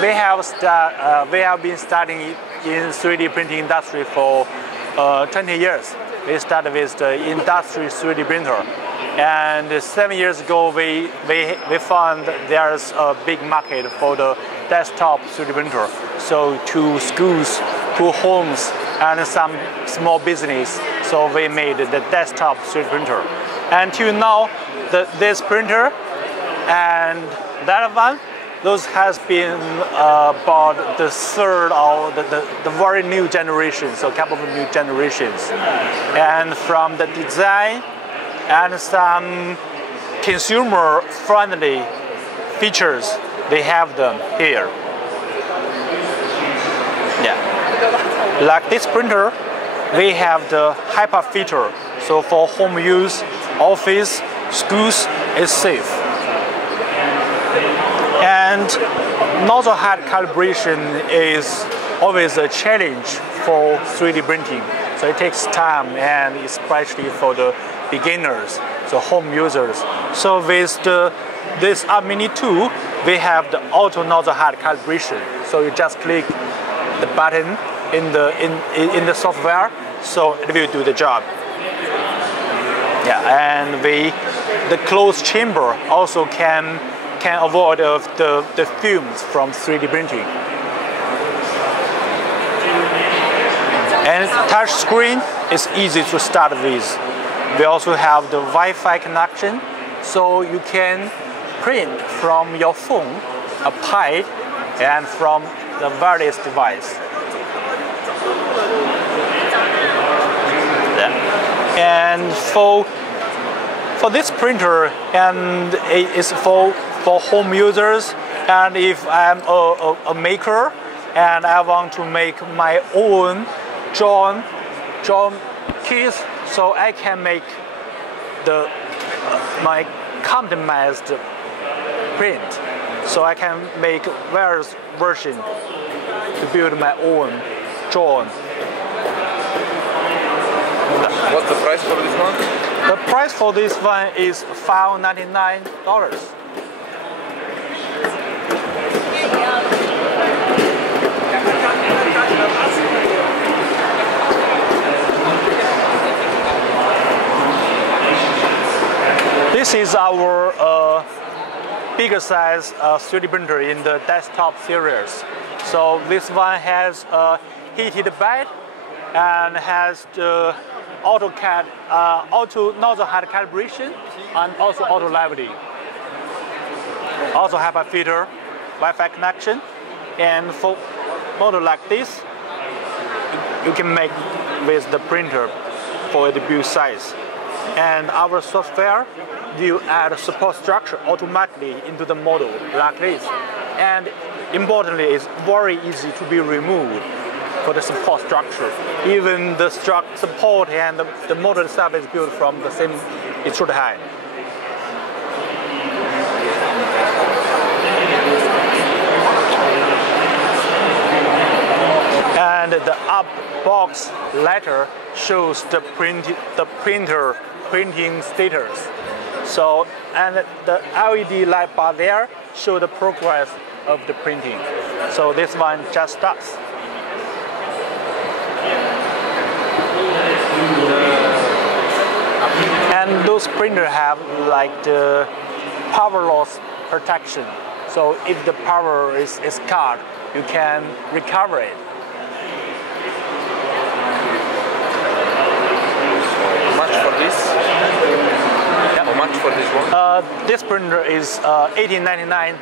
have been studying in 3D printing industry for 20 years. We started with the industry 3D printer, and 7 years ago we found there's a big market for the desktop 3D printer. So to schools, to homes, and some small business. So we made the desktop 3D printer. Until now, this printer and that one, those has been about the third or the very new generation, so a couple of new generations. And from the design and some consumer-friendly features, they have them here. Yeah. Like this printer, we have the hyper feature. So for home use, office, schools, it's safe. And nozzle height calibration is always a challenge for 3D printing. So it takes time, and especially for the beginners, so home users. So with this Mini 2, we have the auto nozzle height calibration. So you just click the button in the software, so it will do the job. Yeah, and the closed chamber also can avoid the fumes from 3D printing. And touch screen is easy to start with. We also have the Wi-Fi connection, so you can print from your phone, a pad, and from the wireless device. And for this printer, and it is for home users, and if I'm a maker and I want to make my own John keys, so I can make my customized print. So I can make various versions to build my own John. What's the price for this one? The price for this one is $599. This is our bigger size 3D printer in the desktop series. So this one has a heated bed and has the auto nozzle height calibration, and also auto leveling. Also have a filter, Wi-Fi connection, and for model like this, you can make with the printer for the build size. And our software will add support structure automatically into the model like this. And importantly, it's very easy to be removed for the support structure. Even the support and the model itself is built from the same extrude height. And the up box letter shows the printer printing status. So, and the LED light bar there shows the progress of the printing. So this one just starts. And those printers have like the power loss protection. So if the power is cut, you can recover it. How much for this? Yeah. How much for this one? This printer is $1899.